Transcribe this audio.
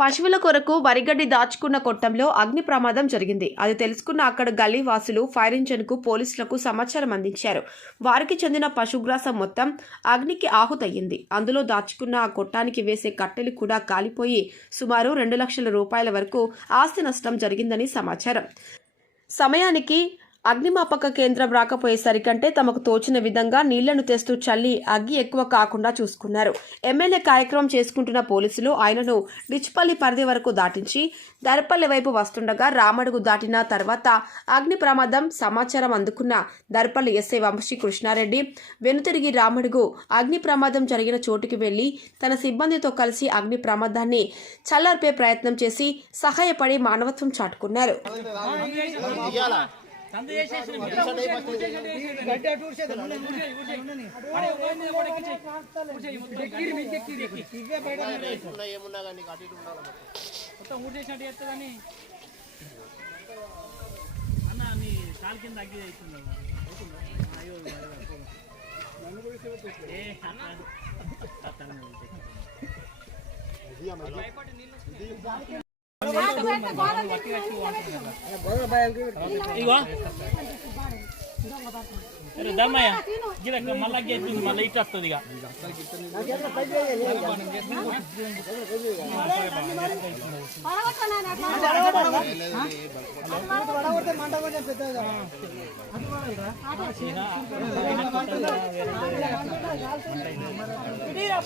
పశువుల కొరకు వరిగడ్డి దాచుకున్న కొట్టంలో అగ్ని ప్రమాదం జరిగింది. అది తెలుసుకున్న అక్కడ గల్లీ వాసులు ఫైర్ ఇంజన్కు పోలీసులకు సమాచారం అందించారు. వారికి చెందిన పశుగ్రాసం మొత్తం అగ్నికి ఆహుతయ్యింది. అందులో దాచుకున్న ఆ కొట్టానికి వేసే కట్టెలు కూడా కాలిపోయి సుమారు రెండు లక్షల రూపాయల వరకు ఆస్తి నష్టం జరిగిందని సమాచారం. సమయానికి అగ్నిమాపక కేంద్రం రాకపోయేసరికంటే తమకు తోచిన విధంగా నీళ్ళను తెస్తూ చల్లి అగ్గి ఎక్కువ కాకుండా చూసుకున్నారు. ఎమ్మెల్యే కార్యక్రమం చేసుకుంటున్న పోలీసులు ఆయనను డిచ్పల్లి పరిధి వరకు దాటించి దర్పల్లి వైపు వస్తుండగా రామడుగు దాటిన తర్వాత అగ్ని ప్రమాదం సమాచారం అందుకున్న దర్పల్లి ఎస్ఐ వంశీ కృష్ణారెడ్డి వెనుతిరిగి రామడుగు అగ్ని ప్రమాదం జరిగిన చోటుకి వెళ్ళి తన సిబ్బందితో కలిసి అగ్ని ప్రమాదాన్ని చల్లార్పే ప్రయత్నం చేసి సహాయపడి మానవత్వం చాటుకున్నారు. మొత్తం ఊటేసినట్టు చేస్తుందని. అన్న నీ కాలు కింద అగ్గి అవుతుంది? అయ్యో ఏ అన్న. ఇగో. దమ్మయ్య. గిలక మళ్ళా గెత్తుంది మళ్ళీ ఇటు వస్తుంది ఇక. మంట